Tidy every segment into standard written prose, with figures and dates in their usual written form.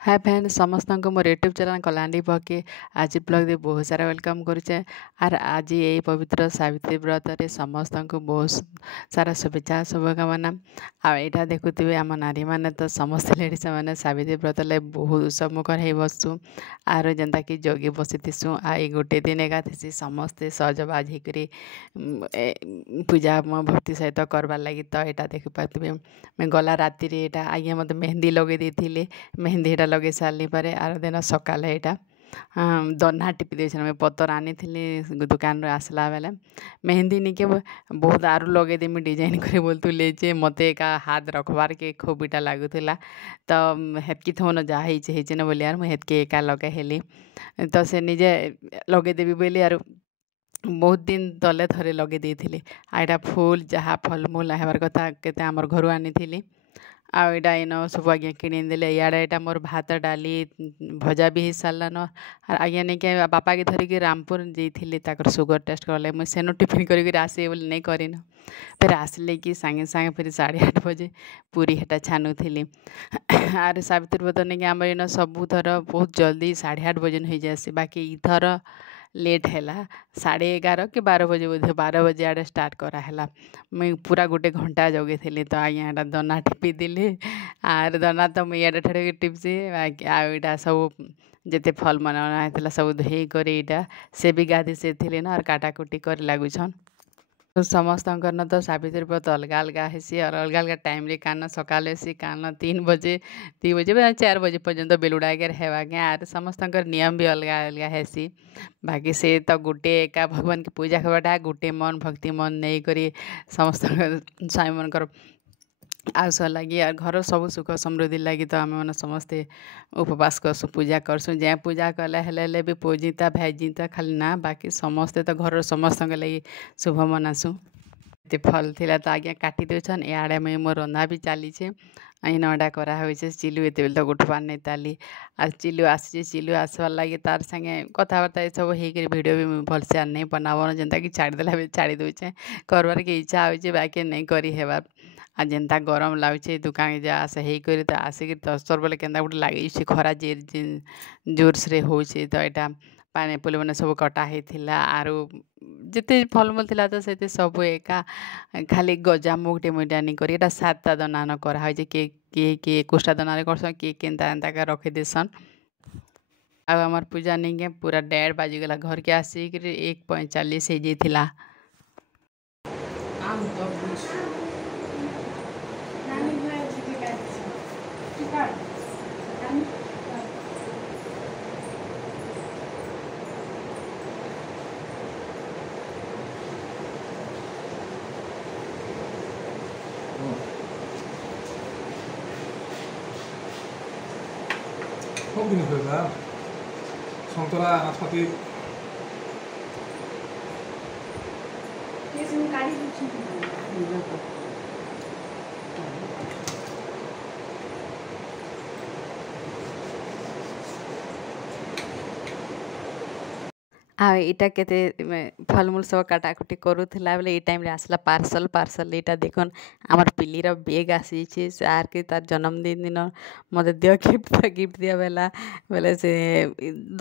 Hi friend समस्त को मोर YouTube channel कलांडी पके आज ब्लॉग दे बहुत सारा वेलकम करुचे आर आज यही पवित्र सावित्री व्रत रे समस्त को बहुत सारा शुभेच्छा शुभकामना आईटा देखुवे आम नारी मैंने तो समस्त लेडीज मैंने सावित्री व्रत ले बहुत उत्सव मुखर हो बसु आर जेनता कि जगी बसीसु आई गोटे दिन एका थी समस्ते सहजबाज होकर पूजा भक्ति सहित करवार लगी तो यहाँ देखिपे मैं गला राति यहाँ आज्ञा मत मेहंदी लगे देते मेहंदी यहाँ लगे सारे पर आर दिन सकाल यहाँ दना टिपी दे पतर आनी दुकान आसला बेले मेहंदी निके बहुत आरु लगे देमी डिजाइन कर बोलते जे मत एका हाथ रखबार के खूब इटा लगुला तो हेतकी थोन जहाँ न बोली यार मुझे एका लगे हेली तो से निजे लगेदेवी बोली यार बहुत दिन तले थरे लगे देते आईटा फुल जहाँ फलमूल हेबार कथा केते आमर घर आनी आईटा इन सब आज्ञा किणीदेले इे यहाँ मोर भात डाली भजा भी हो सारान आज्ञा नहीं कि बापा के धरिकी रामपुर जाइली सुगर टेस्ट कले मुझे सेनु टिफिन कर आसे बोली नहीं करन फिर आसले कि सांगे सांगे फिर 8:30 बजे पूरी हेटा छानुली आर सावित्री व्रत नहीं कि आम इन सबू थर बहुत जल्दी 8:30 बजे हो जाए बाकी इथर लेट है 11:30 कि 12 बजे बोधे 12 बजे आड़े स्टार्ट कराला मुई पूरा गोटे घंटा जगे थी तो आज्ञा यहाँ दना टिपी दिली आर दना तो मुझे इे ठेड़ टिपसी आईटा सब जिते फल मन सब धोई कर यहाँ से भी गाधी से थी ना और काटाकुटी कर लगुन समस्त न तो सावित्री व्रत अलग अलग हेसी और अलग अलग टाइम रे कान सकाल हेसी कान 3 बजे 4 बजे पर्यंत बेलुड़ा के हेवाके आर समस्त नियम भी अलग अलग हेसी बाकी से तो गोटे एका भगवान की पूजा करवाटा गोटे मन भक्ति मन नहीं करी समस्त स्वामी मनकर आस लगी और घर सब सुख समृद्धि लगी तो आम मैंने समस्ते उपवास करसु पूजा करसु जै पूजा कले हेले भी पूजिता भैजिता खाली ना बाकी समस्ते तो घर समस्त लगी शुभ मनासु फल थिला तो आज्ञा काटी देछन इे मुझे मोर रंधा भी चली इन अडा कराई चिलु ये तो उठबार नहीं ताली और चिलु आसी चिलु आसबार लगे तार संगे कथबार्ता ये सब होकर भिडियो भी भलसे नहीं बनावन जेनता कि छाड़देला छाड़ी दूचे करवार के इच्छा हो बाकी नहीं करी हेबार आ जेनता गरम लागे दुकान जा आसे होकर तो आसिक दस्तर बोले केन्ता गोटे लगे खरा जोर से होचे तो यहाँ पाइनएप्पल मैंने सब कटा होता आरु जिते फलमूल थिला तो से सब एका खाली गजामुग टे मुटानी कर 7टा दनान कराई किए किए किए 21टा दनारे करसन किए केन्ता एन्ता का रखी देसन आमर पूजा नहीं के पूरा 1:30 बाजिगला घर के आसिक 1:45 हो जाइला 성분이 그러나 성도라 나타디 지금 가리 붙이는 거 आईटा के फलमूल सब काटाकुटी करूला बेले ये टाइम आसला पार्सल पार्सल यहाँ देखन आमर पिलीर बेग आसी आर के तार जन्मदिन दिन मत दियो गिफ्ट दिया बेला बेले से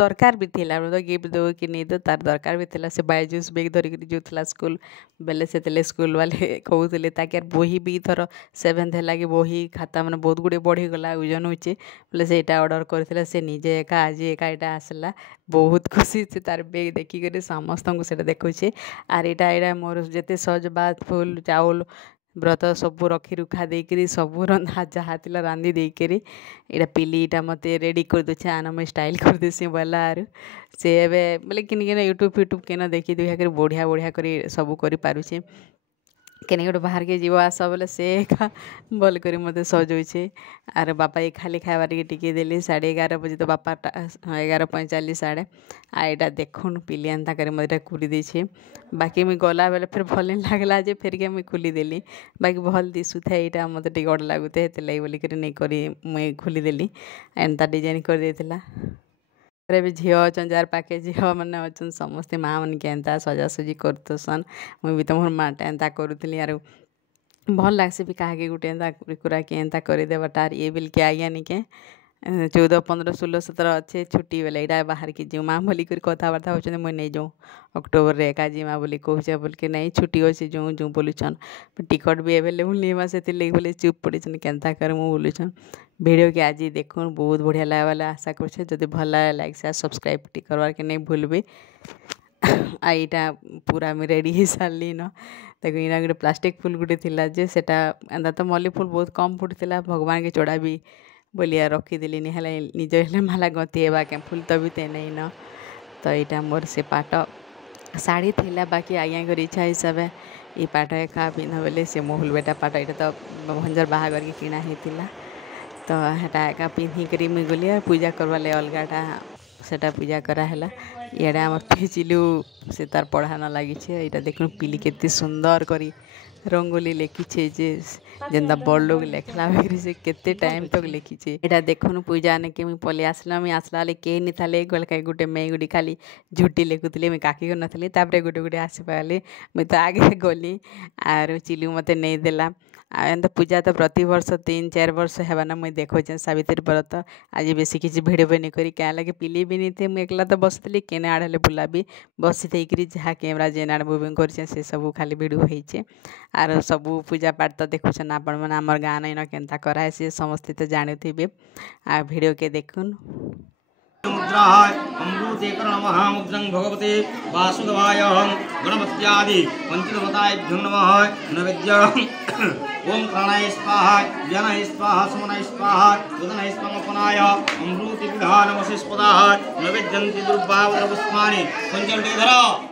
दरकार भी थिला तो गिफ्ट दो कि नहीं दो तार दरकार भी थिला से बायजूस बेग धरिक जोला स्कूल बेले से स्कूल वाले कहते ताकि बही भी थर 7th है कि बही खाता मैंने बहुत गुड़े बढ़ीगला ओजन होचे बोले से यहाँ ऑर्डर करथिला से निजे एका आज एका यहाँ आसला बहुत खुशी से तार बेग देखिक समस्त को देखुचे आर यहाँ मोर जिते सहजबाद फुल चाउल व्रत सबू रखी रुखा देकर सबू रंधा जहाँ थी रांधि देकर यहाँ पिली यहाँ मत रेडी कर दूचे आना मुझे स्टाइल कर देसी बोला आर से बोले कि यूट्यूब फ्यूट्यूब केन देखी दुआ बढ़िया बढ़िया कर सब कर केने गोटे बाहर के जीव आस बोले से एका भल कर मत सजौचे आर बापा ये खाली खाइबार के टिके देली 11:30 बजे तो बापा 11:45 आड़े यहाँ देखुन पिली एंता कर मत खुली देछे बाकी मुझे गला बेले फिर भल नहीं लगला जे फिर के मुझे खुली देली बाकी भल दिशु था यहाँ मत गड़ लगुते हेतु बोलिक नहीं करी मुझे खुली देली एंता डिजाइन कर देला भी झील अच्छा जार पाखे झील मैंने अच्छा समस्ते माँ मन के एंता सजासजी करतसन मुझे भी तो मोर माटा एंता करूली यार भल लगसे भी कहा गोटे एंता कुरा के एंता करदेवाटा ये बिल के आज्ञा निके 14 15 16 17 अच्छे छुट्टी बेले इटा बाहर की जीमा बोली कर कथबार्ता होचन मुई नहीं जाऊँ अक्टोबर रे एका जीमा बोली कहूचे बोल के नहीं छुट्टी अच्छे जो जो बोलुछन टिकट भी एवेलेबल नहीं से लगे बोले चुप पड़ीछन केन्ता कर मु बोलुछन वीडियो के आज देखुन बहुत बढ़िया लगे आशा करुचे जदि भल लाइक शेयर सब्सक्राइब टी करवार के नहीं भूलबे आईटा पूरा मैं रेडी हो सारी न देखो इना गोटे प्लास्टिक फुल गोटे थिला जे सेटा एंदा तो मल्ली फुल बहुत कम फुटला भगवान के चढ़ा भी बोलिया रखीदेली निज हेले माला गति हेबा के फुल तो भी ते नहीं न तो यहाँ मोर से पाट शाढ़ी थिला बाकी आज्ञा कर इच्छा हिसाब ये पाट एका पिंध बोले से मोहुल बेटा पाट यहाँ तो भंजर बाहागर के किना होता तो हेटा एका पिंधिक मुई गली पूजा करवा अलगाटा सेटा पूजा कराला इे आम पिचिलु से तार पढ़ा न लगी यहाँ देख पिली केते सुंदर करी रंगोली लिखीचे जे जेनता बड़ लोग लेखला बेरी से केते टाइम तक लिखीचे यहाँ देखुन पूजा ने के मुई पलि आसला मुई आसला बेले के नहीं थाले गलका गुटे मेई गुड़ी खाली झुटी लिखुली मुई काकी नथली तापरे गुटे गुटे आसी पाली मुई तो आगे गली आर चिलू मते नहीं देला एंत पूजा तो प्रति वर्ष 3 4 वर्ष हेबाना मुई देखोचे सावित्री व्रत आज बेसी किसी भिड़ भी नहीं करी क्या लगे पिली भी नहीं थे मुई एकला तो बसती केने आड़े बुला भी बसी थी जहाँ कैमेरा जेन आड़ मुविंग कर से सब खाली भिडियो होइचे आर सबू पूजा पाठ तो देखुन आपण मैंने आमर गाँ नईन केन्ता कराए सी समस्ते तो जानते आ भिडियो के देखुन मुद्राय अमृतेकर नमः मुद्रं भगवते वासुदेवाय गणपत्यादि पंचदेवताभ्यो नमः नैवेद्य ओम प्राणाय स्वाहा ज्ञानाय स्वाहा समनाय स्वाहा उदनाय स्वामपनाय अमृति विधानवशिष्पदाः नैवेद्यन्ति दुर्भावतर पुष्पाणि पंचलटेधर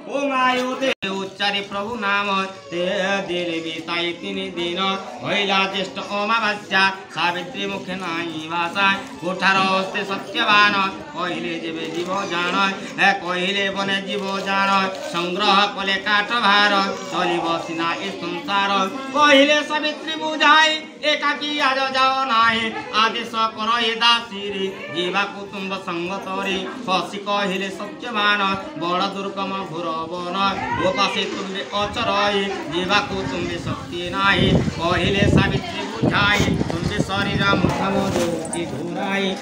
ओम आयुते उच्चारे प्रभु नाम ते देवी ताई तीन दिन भैला ज्येष्ठ अमावास्या सावित्री मुखे नाई भाषा कोठार हस्ते सत्यवान कहले जेबे जीव जान कहले बने जीव जान संग्रह कले काठ भार चलिब सिना ए संसार कहले सावित्री बुझाई एकाकी आज जाओ नाही आदेश कर ए दासी जीवा कुटुंब संगतरी फसी कहले सत्यवान बड़ दुर्गम घोर वन गोपासे तुम्बे अचरई जीवा कुटुंबे शक्ति नाही कहले सावित्री बुझाई तुम्बे शरीर मुखम ज्योति घुराई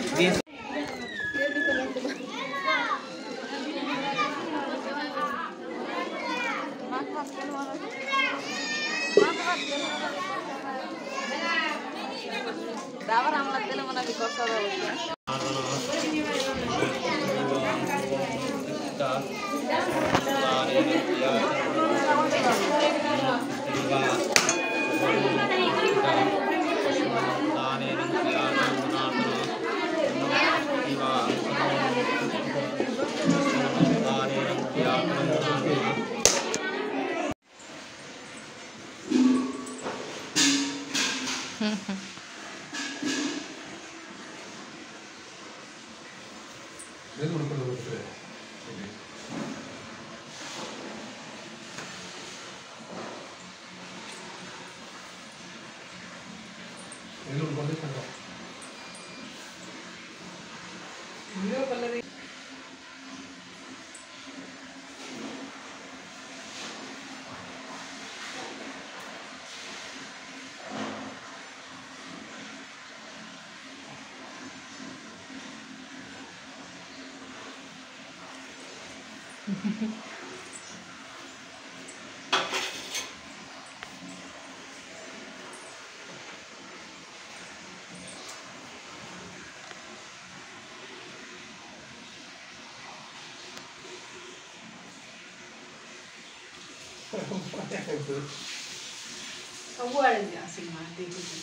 ସବୁଆଡ଼େ ଆସିକି ମା ଦେଖୁଛନ୍ତି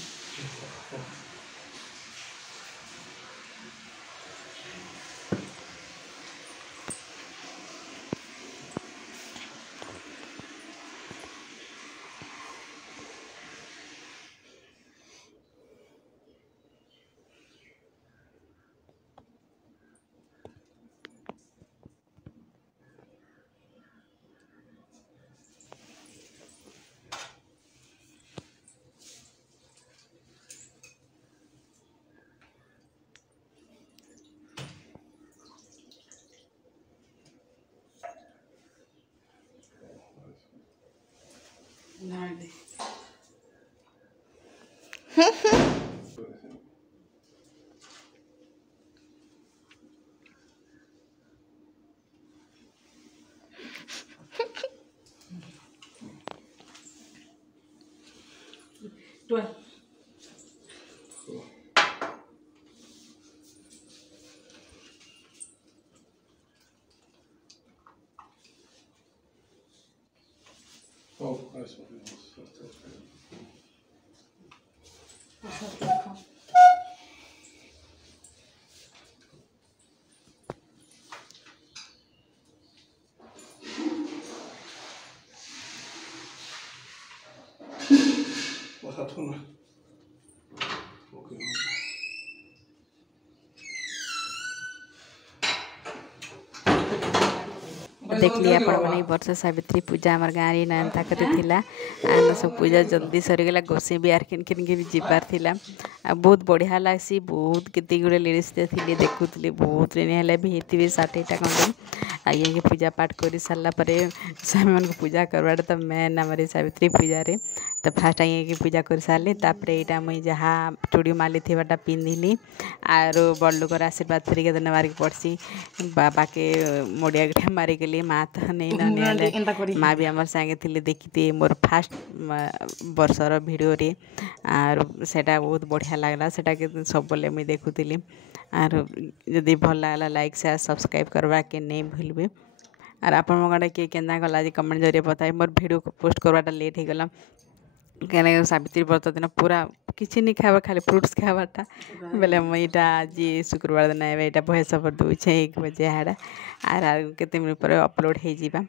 Nerede? देखली आपण मैंने वर्ष सावित्री पूजा आम गाँव में नयनता करा सब पूजा जल्दी सरीगला गोसे भी आर किन किन जीवार थिला बहुत बढ़िया लगसी बहुत केते गुड़े लेडीज थे देखुली बहुत दिन भी होती 60टा खंडे ये पूजा पाठ कर सारा स्वामी मान पूजा करवा तो मेन आम सावित्री पूजा रे तो फास्ट ये पूजा कर सारे यहाँ मुई जहाँ चूड़ी माली थीटा पिंधिली आर बड़ लोकर आशीर्वाद फिर धन्यवाद पड़सी बाबा के मोड़िया गठा मारिकली माँ तो नहीं ना माँ भी आम सागे थी देखी मोर फास्ट वर्षर भिडियो रे आर सेटा बहुत बढ़िया लगला सेटा के सब बोले मुई देखुली आर जदि भल लगला लाइक शेयर सब्सक्राइब करवा के नहीं भूलबे आर आपण मगड़ा किए केन्दा गला कमेंट जरिए बताए मोर भिडियो पोस्ट करवाटा लेट हो गला क्या सावित्री व्रत दिन पूरा किसी नहीं खावा खाली फ्रुट्स खावाटा बेले मुझे आज शुक्रवार दिन यहाँ बहे सफर दूचे 1 बजे हाड़ा आर केते मिनट पर अपलोड हो जावा।